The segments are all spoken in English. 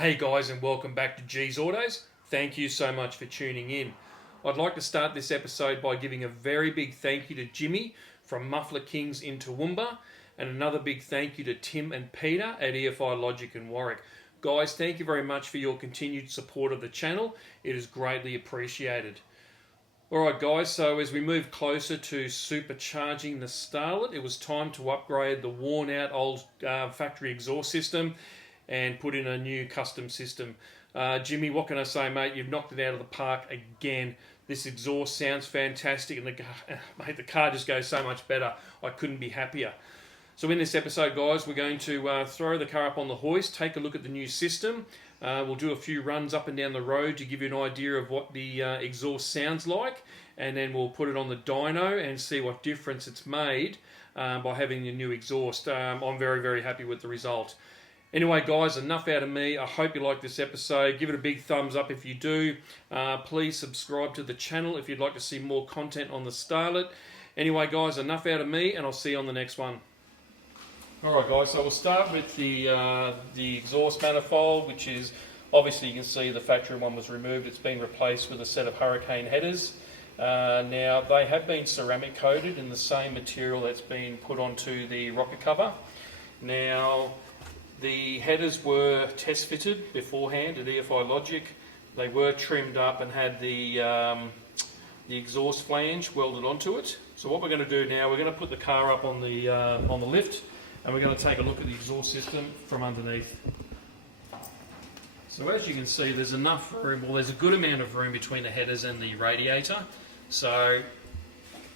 Hey guys, and welcome back to G's Autos. Thank you so much for tuning in. I'd like to start this episode by giving a very big thank you to Jimmy from Muffler Kings in Toowoomba, and another big thank you to Tim and Peter at EFI Logic in Warwick. Guys, thank you very much for your continued support of the channel. It is greatly appreciated. Alright guys, so as we move closer to supercharging the Starlet, it was time to upgrade the worn out old factory exhaust system and put in a new custom system. Jimmy, what can I say, mate? You've knocked it out of the park again. This exhaust sounds fantastic, and the car just goes so much better. I couldn't be happier. So in this episode, guys, we're going to throw the car up on the hoist, take a look at the new system. We'll do a few runs up and down the road to give you an idea of what the exhaust sounds like, and then we'll put it on the dyno and see what difference it's made by having the new exhaust. I'm very, very happy with the result. Anyway, guys, enough out of me. I hope you like this episode. Give it a big thumbs up if you do. Please subscribe to the channel if you'd like to see more content on the Starlet. Anyway, guys, enough out of me, and I'll see you on the next one. Alright, guys, so we'll start with the exhaust manifold, which is, obviously you can see the factory one was removed. It's been replaced with a set of Hurricane headers. Now, they have been ceramic coated in the same material that's been put onto the rocker cover. Now, the headers were test fitted beforehand at EFI Logic. They were trimmed up and had the exhaust flange welded onto it. So what we're going to do now, we're going to put the car up on the lift, and we're going to take a look at the exhaust system from underneath. So as you can see, there's enough room, well, there's a good amount of room between the headers and the radiator. So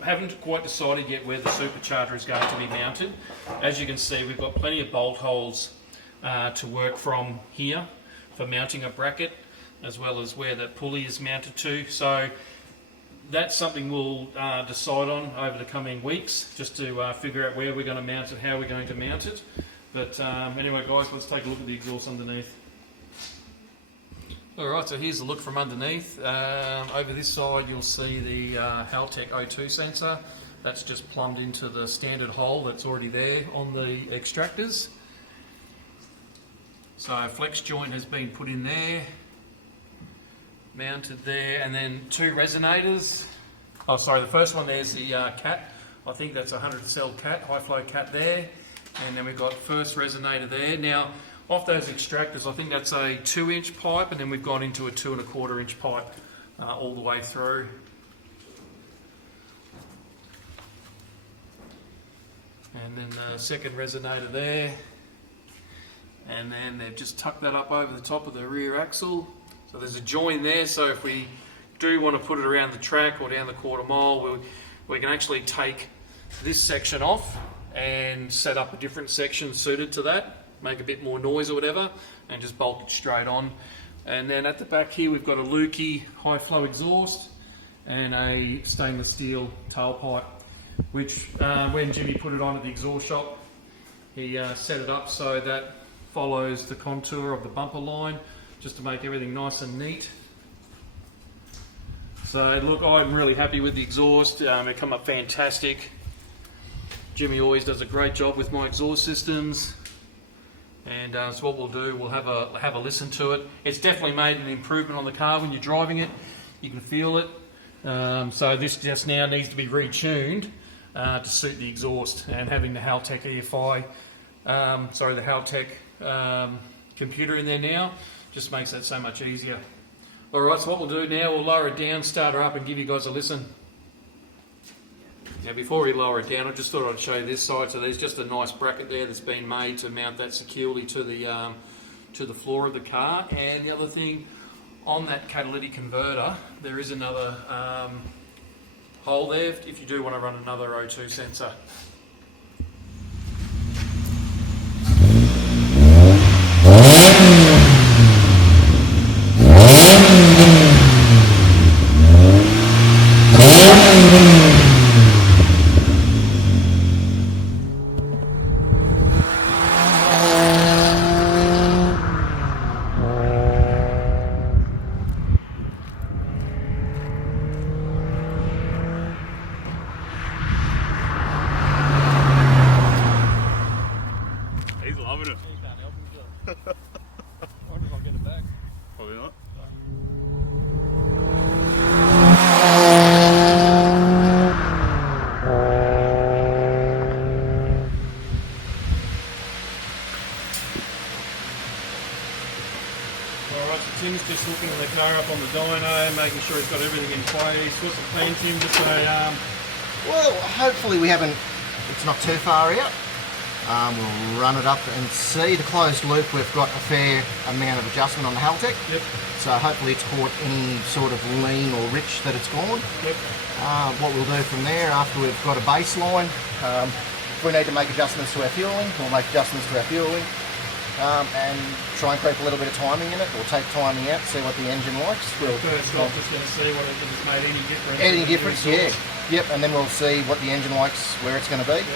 I haven't quite decided yet where the supercharger is going to be mounted. As you can see, we've got plenty of bolt holes to work from here for mounting a bracket, as well as where the pulley is mounted to. So that's something we'll decide on over the coming weeks, just to figure out where we're going to mount it, how we're going to mount it. But anyway, guys, let's take a look at the exhaust underneath. Alright, so here's a look from underneath. Over this side you'll see the Haltech O2 sensor. That's just plumbed into the standard hole that's already there on the extractors. So a flex joint has been put in there, mounted there, and then two resonators. Oh, sorry, the first one there's the cat. I think that's a 100 cell cat, high flow cat there. And then we've got first resonator there. Now, off those extractors, I think that's a 2-inch pipe, and then we've gone into a 2 1/4 inch pipe all the way through. And then the second resonator there. And then they've just tucked that up over the top of the rear axle. So there's a join there, so if we do want to put it around the track or down the quarter mile, we can actually take this section off and set up a different section suited to that, make a bit more noise or whatever, and just bolt it straight on. And then at the back here we've got a Lukey high flow exhaust and a stainless steel tailpipe, which when Jimmy put it on at the exhaust shop, he set it up so that follows the contour of the bumper line, just to make everything nice and neat. So look, I'm really happy with the exhaust. It come up fantastic. Jimmy always does a great job with my exhaust systems, and so what we'll do, we'll have a listen to it. It's definitely made an improvement on the car when you're driving it. You can feel it. So this just now needs to be retuned to suit the exhaust, and having the Haltech EFI, the Haltech computer in there now just makes that so much easier. Alright, so what we'll do now, we'll lower it down, start her up, and give you guys a listen. Now before we lower it down, I just thought I'd show you this side. So there's just a nice bracket there that's been made to mount that securely to the floor of the car. And the other thing, on that catalytic converter, there is another hole there if you do want to run another O2 sensor. making sure he's got everything in place. What's the plan, Tim? Just a, Well, hopefully we haven't, it's not too far out. We'll run it up and see. The closed loop, we've got a fair amount of adjustment on the Haltech. Yep. So hopefully it's caught any sort of lean or rich that it's gone. Yep. What we'll do from there, after we've got a baseline, if we need to make adjustments to our fueling, we'll make adjustments to our fueling. And try and creep a little bit of timing in it, or take timing out, see what the engine likes. We'll first off just going to see what if it's made any difference. Any difference, yeah. Yep, and then we'll see what the engine likes, where it's going to be. Yep.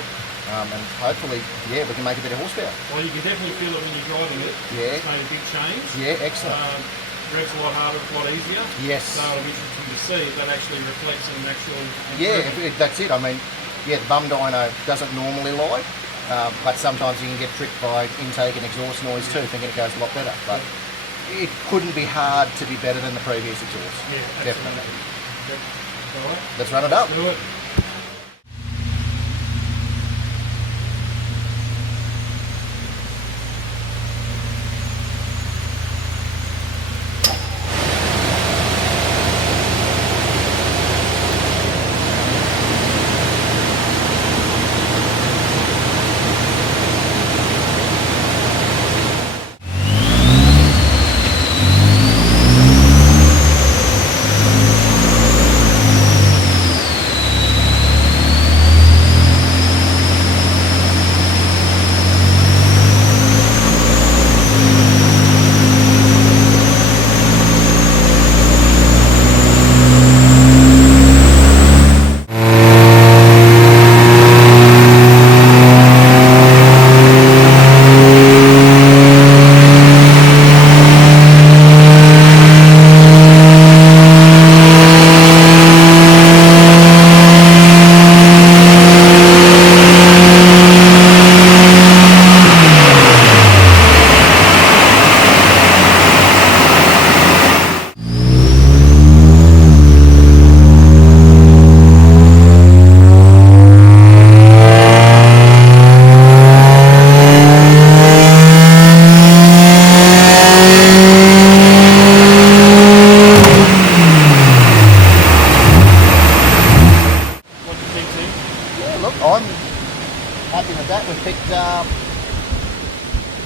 And hopefully, yeah, we can make a bit of horsepower. Well, you can definitely feel it when you're driving it. Yeah. It's made a big change. Yeah, excellent. Revs a lot harder, a lot easier. Yes. So it'll be interesting to see if that actually reflects in actual... Yeah, that's it. I mean, yeah, the bum dyno doesn't normally lie, but sometimes you can get tricked by intake and exhaust noise too, thinking it goes a lot better. But it couldn't be hard to be better than the previous exhaust. Yeah, definitely. Yep. All right. Let's run it up. Do it.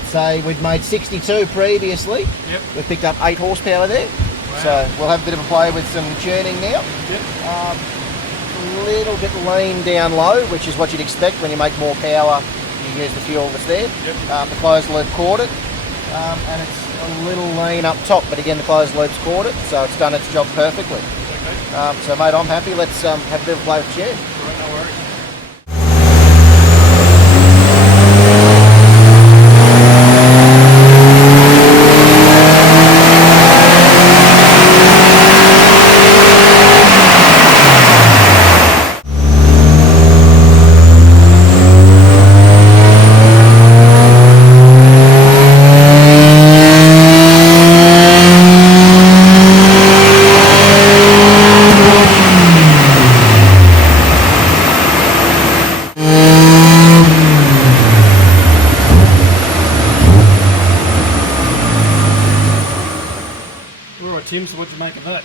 Say we'd made 62 previously. Yep. We've picked up 8 horsepower there. Wow. So we'll have a bit of a play with some tuning now. Yep. A little bit lean down low, which is what you'd expect when you make more power. You use the fuel that's there. Yep. The closed loop caught it, and it's a little lean up top. But again, the closed loop's caught it, so it's done its job perfectly. Okay. So mate, I'm happy. Let's have a bit of a play with tune. Right, no worries. Tim, so what do you make of that?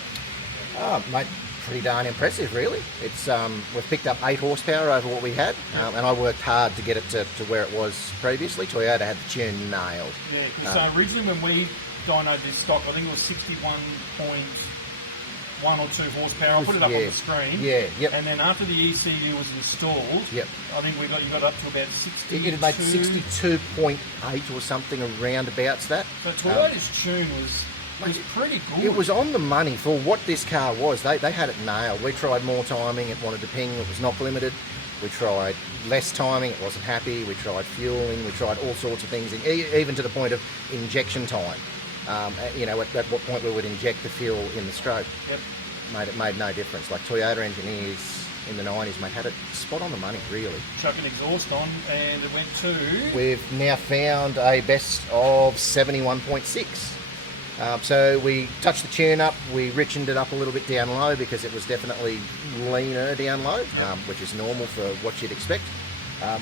Oh, mate, pretty darn impressive, really. It's we've picked up 8 horsepower over what we had, and I worked hard to get it to where it was previously. Toyota had the tune nailed. Yeah, so originally when we dynoed this stock, I think it was 61.1 or 2 horsepower. I'll put it up on the screen. Yeah, yep. And then after the ECU was installed, yep, I think you got up to about 62. It had made 62.8 or something around abouts that. So Toyota's tune was pretty good. It was on the money for what this car was. They had it nailed. We tried more timing, it wanted to ping, it was not limited. We tried less timing, it wasn't happy. We tried fueling, we tried all sorts of things, even to the point of injection time. You know, at what point we would inject the fuel in the stroke. Yep. It made no difference. Like Toyota engineers in the 90s, mate, had it spot on the money, really. Chuck an exhaust on, and it went to... We've now found a best of 71.6. So we touched the tune up, we richened it up a little bit down low because it was definitely leaner down low, which is normal for what you'd expect.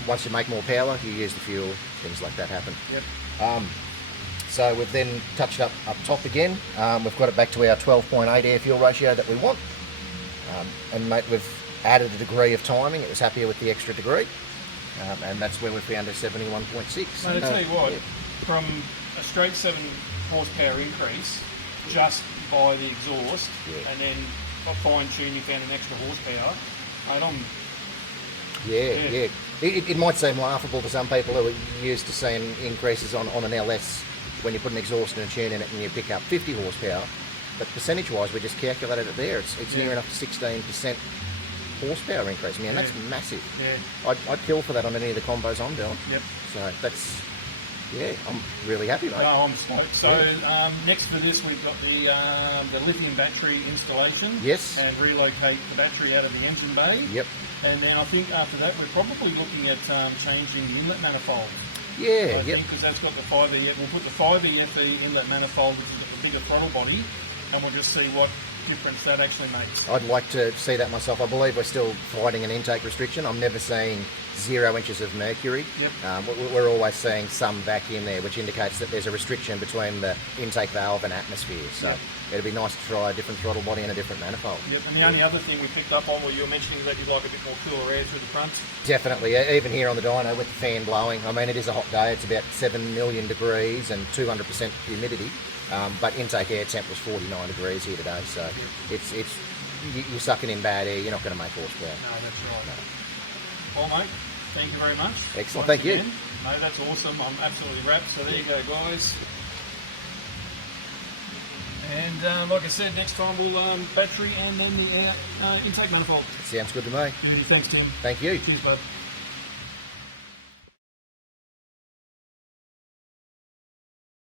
Once you make more power, you use the fuel, things like that happen. Yep. So we've then touched up top again. We've got it back to our 12.8 air fuel ratio that we want. And mate, we've added a degree of timing. It was happier with the extra degree. And that's where we found a 71.6. Mate, I tell you what, from a straight 7 horsepower increase just by the exhaust, and then a fine tune, you found an extra horsepower. Mate, It might seem laughable to some people who are used to seeing increases on an LS when you put an exhaust and a tune in it and you pick up 50 horsepower. But percentage-wise, we just calculated it there. It's near enough to 16% horsepower increase. Man, that's massive. Yeah. I'd kill for that on any of the combos I'm doing. Yep. So that's, I'm really happy, mate. No, I'm stoked. So next for this, we've got the lithium battery installation. Yes. And relocate the battery out of the engine bay. Yep. And then I think after that, we're probably looking at changing the inlet manifold. Yeah, because that's got the 5E. We'll put the 5E FE inlet manifold, which has got the bigger throttle body, and we'll just see what difference that actually makes. I'd like to see that myself. I believe we're still fighting an intake restriction. I'm never seeing 0 inches of mercury. Yep. We're always seeing some vacuum there, which indicates that there's a restriction between the intake valve and atmosphere. So it'd be nice to try a different throttle body and a different manifold. Yep. And the only other thing we picked up on, you were mentioning that you'd like a bit more cooler air through the front. Definitely. Even here on the dyno with the fan blowing. I mean, it is a hot day. It's about 7 million degrees and 200% humidity. But intake air temp was 49 degrees here today, so you're sucking in bad air, you're not going to make horsepower. No, that's right. Well, mate, thank you very much. Excellent, thank you. Mate, that's awesome. I'm absolutely wrapped. So there you go, guys. And like I said, next time we'll battery and then the air intake manifold. Sounds good to me. Thanks, Tim. Thank you. Cheers, bud.